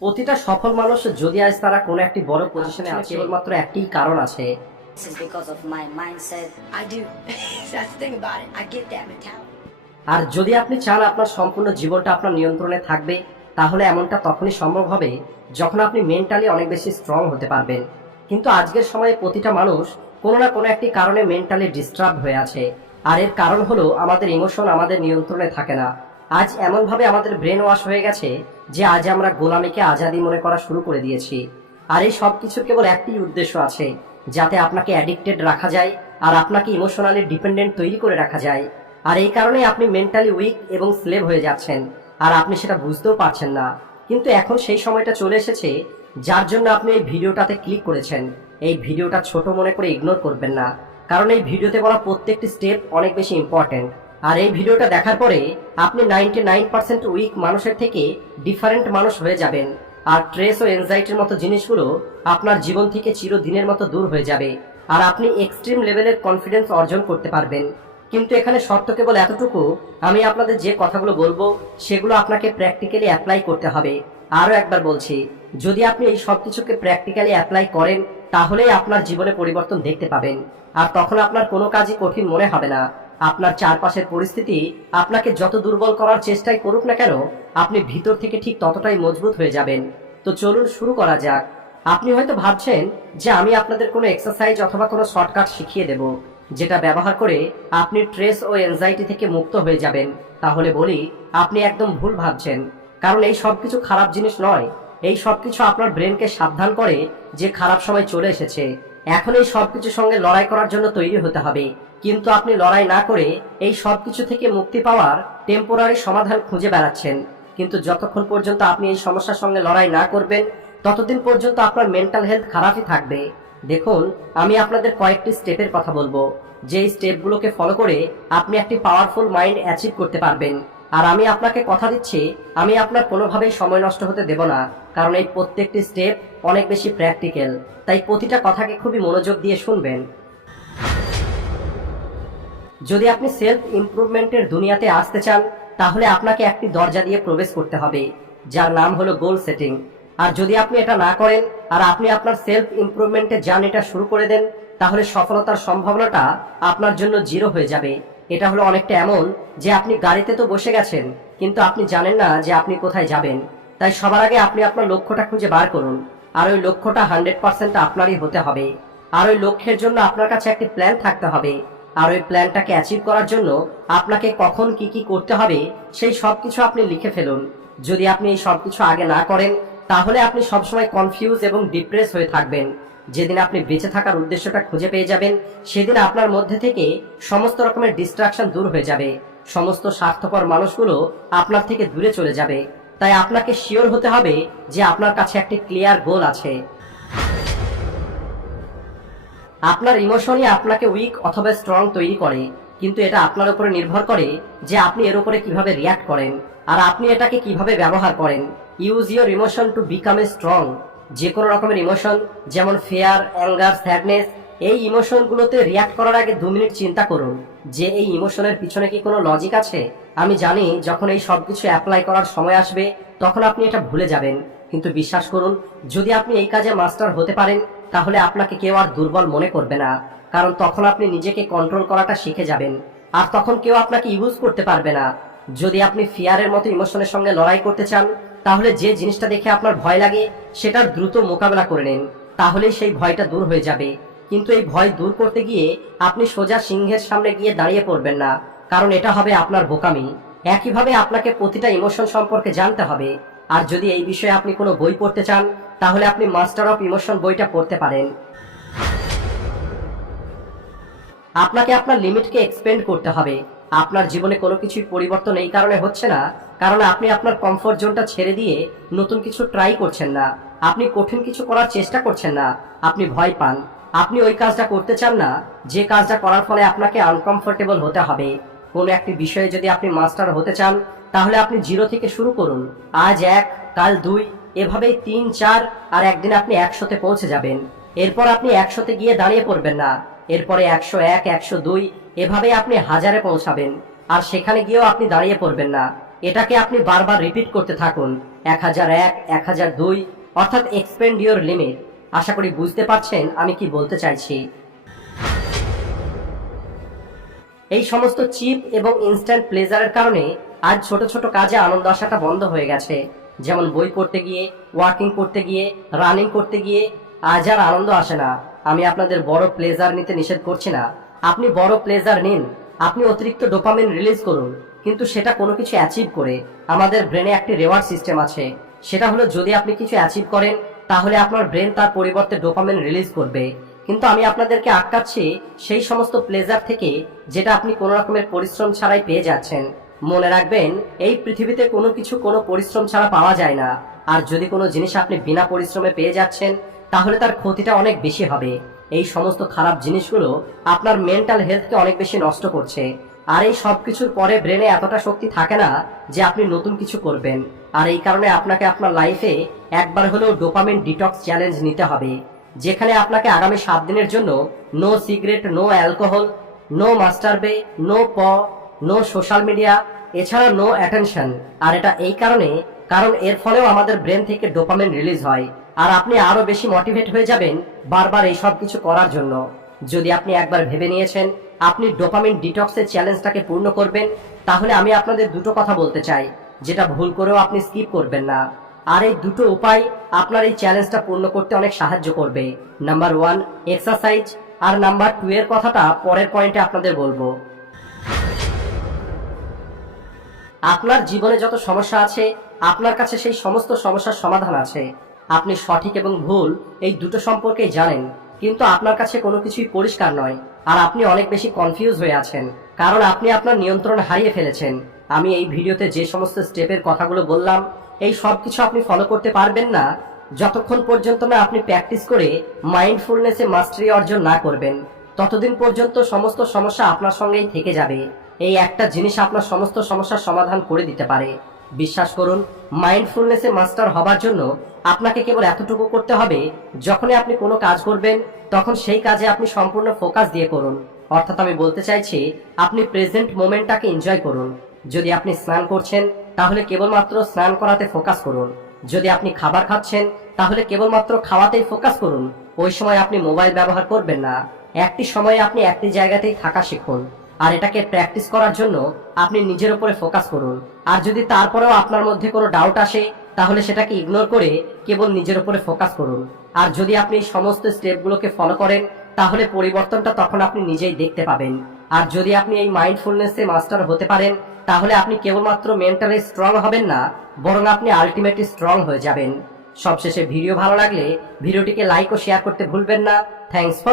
প্রতিটা সফল মানুষ যদি আজ তারা কোনো একটি বড় পজিশনে আছে, কেবলমাত্র একটি কারণ আছে। This is because of my mindset. I do. That's the thing about it. I get that mentality. আর যদি আপনি চান আপনার সম্পূর্ণ জীবনটা আপনার নিয়ন্ত্রণে থাকবে, তাহলে এমনটা তখনই সম্ভব হবে যখন আপনি মেন্টালি অনেক বেশি স্ট্রং হতে পারবেন। কিন্তু আজকের সময়ে প্রতিটা মানুষ কোনো না কোনো একটি কারণে মেন্টালি ডিস্টার্ব হয়ে আছে। আর এর কারণ হলো আমাদের ইমোশন আমাদের নিয়ন্ত্রণে থাকে না। আজ এমনভাবে আমাদের ব্রেন ওয়াশ হয়ে গেছে যে আজ আমরা গোলামিকে আজাদি মনে করা শুরু করে দিয়েছি। আর এই সব কিছুর কেবল একটি উদ্দেশ্য আছে, যাতে আপনাকে অ্যাডিক্টেড রাখা যায় আর আপনাকে ইমোশনালি ডিপেন্ডেন্ট তৈরি করে রাখা যায়। আর এই কারণে আপনি মেন্টালি উইক এবং স্লেভ হয়ে যাচ্ছেন, আর আপনি সেটা বুঝতেও পারছেন না। কিন্তু এখন সেই সময়টা চলে এসেছে যার জন্য আপনি এই ভিডিওটাতে ক্লিক করেছেন। এই ভিডিওটা ছোট মনে করে ইগনোর করবেন না, কারণ এই ভিডিওতে বলা প্রত্যেকটি স্টেপ অনেক বেশি ইম্পর্টেন্ট। আর এই ভিডিওটা দেখার পরে আপনি 99% উইক মানুষের থেকে ডিফারেন্ট মানুষ হয়ে যাবেন। আর স্ট্রেস ও এনজাইটির মতো জিনিসগুলো আপনার জীবন থেকে চিরদিনের মতো দূর হয়ে যাবে, আর আপনি এক্সট্রিম লেভেলের কনফিডেন্স অর্জন করতে পারবেন। কিন্তু এখানে শর্ত কেবল এতটুকু, আমি আপনাদের যে কথাগুলো বলবো সেগুলো আপনাকে প্র্যাকটিক্যালি অ্যাপ্লাই করতে হবে। আরও একবার বলছি, যদি আপনি এই সব কিছুকে প্র্যাকটিক্যালি অ্যাপ্লাই করেন, তাহলেই আপনার জীবনে পরিবর্তন দেখতে পাবেন। আর তখন আপনার কোনো কাজই কঠিন মনে হবে না। আপনার চারপাশের পরিস্থিতি আপনাকে যত দুর্বল করার চেষ্টাই করুক না কেন, আপনি ভিতর থেকে ঠিক ততটাই মজবুত হয়ে যাবেন। তো চলুন শুরু করা যাক। আপনি হয়তো ভাবছেন যে আমি আপনাদের কোনো এক্সারসাইজ অথবা কোনো শর্টকাট শিখিয়ে দেব, যেটা ব্যবহার করে আপনি স্ট্রেস ও এনজাইটি থেকে মুক্ত হয়ে যাবেন। তাহলে বলি, আপনি একদম ভুল ভাবছেন। কারণ এই সব কিছু খারাপ জিনিস নয়। এই সব কিছু আপনার ব্রেনকে সাবধান করে যে খারাপ সময় চলে এসেছে। এখন এই সব কিছুর সঙ্গে লড়াই করার জন্য তৈরি হতে হবে। কিন্তু আপনি লড়াই না করে এই সব কিছু থেকে মুক্তি পাওয়ার টেম্পোরারি সমাধান খুঁজে বেড়াচ্ছেন। কিন্তু যতক্ষণ পর্যন্ত আপনি এই সমস্যার সঙ্গে লড়াই না করবেন, ততদিন পর্যন্ত আপনার মেন্টাল হেলথ খারাপই থাকবে। দেখুন, আমি আপনাদের কয়েকটি স্টেপের কথা বলবো, যে স্টেপগুলোকে ফলো করে আপনি একটি পাওয়ারফুল মাইন্ড অ্যাচিভ করতে পারবেন। আর আমি আপনাকে কথা দিচ্ছি, আমি আপনার কোনোভাবেই সময় নষ্ট হতে দেব না, কারণ এই প্রত্যেকটি স্টেপ অনেক বেশি প্র্যাকটিক্যাল। তাই প্রতিটা কথাকে খুবই মনোযোগ দিয়ে শুনবেন। যদি আপনি সেলফ ইমপ্রুভমেন্টের দুনিয়াতে আসতে চান, তাহলে আপনাকে একটি দরজা দিয়ে প্রবেশ করতে হবে, যার নাম হলো গোল সেটিং। আর যদি আপনি এটা না করেন আর আপনি আপনার সেলফ ইমপ্রুভমেন্টের জার্নিটা শুরু করে দেন, তাহলে সফলতার সম্ভাবনাটা আপনার জন্য জিরো হয়ে যাবে। এটা হলো অনেকটা এমন যে আপনি গাড়িতে তো বসে গেছেন, কিন্তু আপনি জানেন না যে আপনি কোথায় যাবেন। তাই সবার আগে আপনি আপনার লক্ষ্যটা খুঁজে বার করুন, আর ওই লক্ষ্যটা 100% আপনারই হতে হবে। আর ওই লক্ষ্যের জন্য আপনার কাছে একটি প্ল্যান থাকতে হবে। আর ওই প্ল্যানটাকে অ্যাচিভ করার জন্য আপনাকে কখন কি কি করতে হবে সেই সব কিছু আপনি লিখে ফেলুন। যদি আপনি এই সব কিছু আগে না করেন, তাহলে আপনি সবসময় কনফিউজ এবং ডিপ্রেস হয়ে থাকবেন। যেদিন আপনি বেঁচে থাকার উদ্দেশ্যটা খুঁজে পেয়ে যাবেন, সেদিন আপনার মধ্যে থেকে সমস্ত রকমের ডিস্ট্রাকশন দূর হয়ে যাবে। সমস্ত স্বার্থপর মানুষগুলো আপনার থেকে দূরে চলে যাবে। তাই আপনাকে শিওর হতে হবে যে আপনার কাছে একটি ক্লিয়ার গোল আছে। আপনার ইমোশনই আপনাকে উইক অথবা স্ট্রং তৈরি করে, কিন্তু এটা আপনার উপরে নির্ভর করে যে আপনি এর উপরে কিভাবে রিয়াক্ট করেন আর আপনি এটাকে কিভাবে ব্যবহার করেন। Use your emotion to become a strong. যে কোনো রকমের ইমোশন, যেমন ফেয়ার, অ্যাঙ্গার, স্যাডনেস, এই ইমোশনগুলোতে রিয়াক্ট করার আগে 2 মিনিট চিন্তা করুন যে এই ইমোশনের পিছনে কি কোনো লজিক আছে। আমি জানি যখন এই সব কিছু অ্যাপ্লাই করার সময় আসবে, তখন আপনি এটা ভুলে যাবেন। কিন্তু বিশ্বাস করুন, যদি আপনি এই কাজে মাস্টার হতে পারেন, তাহলে আপনাকে কেউ আর দুর্বল মনে করবে না। কারণ তখন আপনি নিজেকে কন্ট্রোল করাটা শিখে যাবেন, আর তখন কেউ আপনাকে ইউজ করতে পারবে না। যদি আপনি ফিয়ারের মতো ইমোশনের সঙ্গে লড়াই করতে চান, তাহলে যে জিনিসটা দেখে আপনার ভয় লাগে সেটার দ্রুত মোকাবেলা করে নিন, তাহলেই সেই ভয়টা দূর হয়ে যাবে। কিন্তু এই ভয় দূর করতে গিয়ে আপনি সোজা সিংহের সামনে গিয়ে দাঁড়িয়ে পড়বেন না, কারণ এটা হবে আপনার বোকামি। একইভাবে আপনাকে প্রতিটা ইমোশন সম্পর্কে জানতে হবে। আর যদি এই বিষয়ে আপনি কোনো বই পড়তে চান, তাহলে আপনি মাস্টার অফ ইমোশন বইটা পড়তে পারেন। আপনাকে আপনার লিমিটকে এক্সপেন্ড করতে হবে। আপনার জীবনে কোনো কিছুই পরিবর্তন এই কারণে হচ্ছে না কারণ আপনি আপনার কমফোর্ট জোনটা ছেড়ে দিয়ে নতুন কিছু ট্রাই করছেন না। আপনি কঠিন কিছু করার চেষ্টা করছেন না, আপনি ভয় পান। আপনি ওই কাজটা করতে চান না যে কাজটা করার ফলে আপনাকে আনকমফোর্টেবল হতে হবে। কোনো একটি বিষয়ে যদি আপনি মাস্টার হতে চান, তাহলে আপনি 0 থেকে শুরু করুন। আজ 1, কাল 2, এভাবেই 3, 4, আর একদিন আপনি 100-তে পৌঁছে যাবেন। এরপর আপনি 100-তে গিয়ে দাঁড়িয়ে পড়বেন না, এরপরে 101, 102, এভাবে আপনি 1000-এ পৌঁছাবেন। আর সেখানে গিয়েও আপনি দাঁড়িয়ে পড়বেন না। এটাকে আপনি বারবার রিপিট করতে থাকুন। 1001, 1002, অর্থাৎ এক্সপেন্ড ইউর লিমিট। আশা করি বুঝতে পারছেন আমি কি বলতে চাইছি। এই সমস্ত চিপ এবং ইনস্ট্যান্ট প্লেজারের কারণে আজ ছোট ছোট কাজে আনন্দ আসাটা বন্ধ হয়ে গেছে। যেমন বই পড়তে গিয়ে, ওয়াকিং করতে গিয়ে, রানিং করতে গিয়ে আজ আর আনন্দ আসে না। আমি আপনাদের বড় প্লেজার নিতে নিষেধ করছি না, আপনি বড় প্লেজার নিন, আপনি অতিরিক্ত ডোপামিন রিলিজ করুন, কিন্তু সেটা কোনো কিছু অ্যাচিভ করে। আমাদের ব্রেনে একটি রেওয়ার্ড সিস্টেম আছে, সেটা হলো যদি আপনি কিছু অ্যাচিভ করেন তাহলে আপনার ব্রেন তার পরিবর্তে ডোপামিন রিলিজ করবে। কিন্তু আমি আপনাদেরকে আটকাচ্ছি সেই সমস্ত প্লেজার থেকে যেটা আপনি কোনো রকমের পরিশ্রম ছাড়াই পেয়ে যাচ্ছেন। মনে রাখবেন, এই পৃথিবীতে কোনো কিছু কোনো পরিশ্রম ছাড়া পাওয়া যায় না। আর যদি কোনো জিনিস আপনি বিনা পরিশ্রমে পেয়ে যাচ্ছেন তাহলে তার ক্ষতিটা অনেক বেশি হবে। এই সমস্ত খারাপ জিনিসগুলো আপনার মেন্টাল হেলথকে অনেক বেশি নষ্ট করছে। আর এই সব কিছুর পরে ব্রেনে এতটা শক্তি থাকে না যে আপনি নতুন কিছু করবেন। আর এই কারণে আপনাকে আপনার লাইফে একবার হলেও ডোপামিন ডিটক্স চ্যালেঞ্জ নিতে হবে, যেখানে আপনাকে আগামী 7 দিনের জন্য no cigarette, no alcohol, no masturbate, no no social media, এছাড়া নো অ্যাটেনশন। আর এটা এই কারণ এর ফলেও আমাদের ব্রেন থেকে ডোপামিন রিলিজ হয় আর আপনি আরো বেশি মোটিভেট হয়ে যাবেন বারবার এই সব কিছু করার জন্য। যদি আপনি একবার ভেবে নিয়েছেন আপনি ডোপামিন ডিটক্সের চ্যালেঞ্জটাকে পূর্ণ করবেন, তাহলে আমি আপনাদের দুটো কথা বলতে চাই যেটা ভুল করেও আপনি স্কিপ করবেন না। আর এই দুটো উপায় আপনার এই চ্যালেঞ্জটা পূর্ণ করতে অনেক সাহায্য করবে। নাম্বার 1 এক্সারসাইজ, আর নাম্বার 2 এর কথাটা পরের পয়েন্টে আপনাদের বলবো। আপনার জীবনে যত সমস্যা আছে আপনার কাছে সেই সমস্ত সমস্যার সমাধান আছে। আপনি সঠিক এবং ভুল এই দুটো সম্পর্কে জানেন, কিন্তু আপনার কাছে কোনো কিছুই পরিষ্কার নয় আর আপনি অনেক বেশি কনফিউজ হয়ে আছেন, কারণ আপনি আপনার নিয়ন্ত্রণ হারিয়ে ফেলেছেন। আমি এই ভিডিওতে যে সমস্ত স্টেপের কথাগুলো বললাম এই সব কিছু আপনি ফলো করতে পারবেন না যতক্ষণ পর্যন্ত না আপনি প্র্যাকটিস করে মাইন্ডফুলনেসে মাস্টারি অর্জন না করবেন। ততদিন পর্যন্ত সমস্ত সমস্যা আপনার সঙ্গেই থেকে যাবে। এই একটা জিনিস আপনার সমস্ত সমস্যার সমাধান করে দিতে পারে। বিশ্বাস করুন, মাইন্ডফুলনেসে মাস্টার হবার জন্য আপনাকে কেবল এতটুকু করতে হবে, যখনই আপনি কোনো কাজ করবেন তখন সেই কাজে আপনি সম্পূর্ণ ফোকাস দিয়ে করুন। অর্থাৎ আমি বলতে চাইছি আপনি প্রেজেন্ট মোমেন্টটাকে এনজয় করুন। যদি আপনি স্নান করছেন তাহলে কেবলমাত্র স্নান করাতে ফোকাস করুন। যদি আপনি খাবার খাচ্ছেন তাহলে কেবলমাত্র খাওয়াতেই ফোকাস করুন। ওই সময় আপনি মোবাইল ব্যবহার করবেন না। একটি সময়ে আপনি একটি জায়গাতেই থাকা শিখুন। আর এটাকে প্র্যাকটিস করার জন্য আপনি নিজের উপরে ফোকাস করুন। আর যদি তারপরেও আপনার মধ্যে কোনো ডাউট আসে তাহলে সেটাকে ইগনোর করে কেবল নিজের উপরে ফোকাস করুন। আর যদি আপনি এই সমস্ত স্টেপগুলোকে ফলো করেন তাহলে পরিবর্তনটা তখন আপনি নিজেই দেখতে পাবেন। আর যদি আপনি এই মাইন্ডফুলনেসে মাস্টার হতে পারেন তাহলে আপনি কেবলমাত্র মেন্টালি স্ট্রং হবেন না, বরং আপনি আলটিমেটলি স্ট্রং হয়ে যাবেন। সবশেষে ভিডিও ভালো লাগলে ভিডিওটিকে লাইক ও শেয়ার করতে ভুলবেন না। Thanks for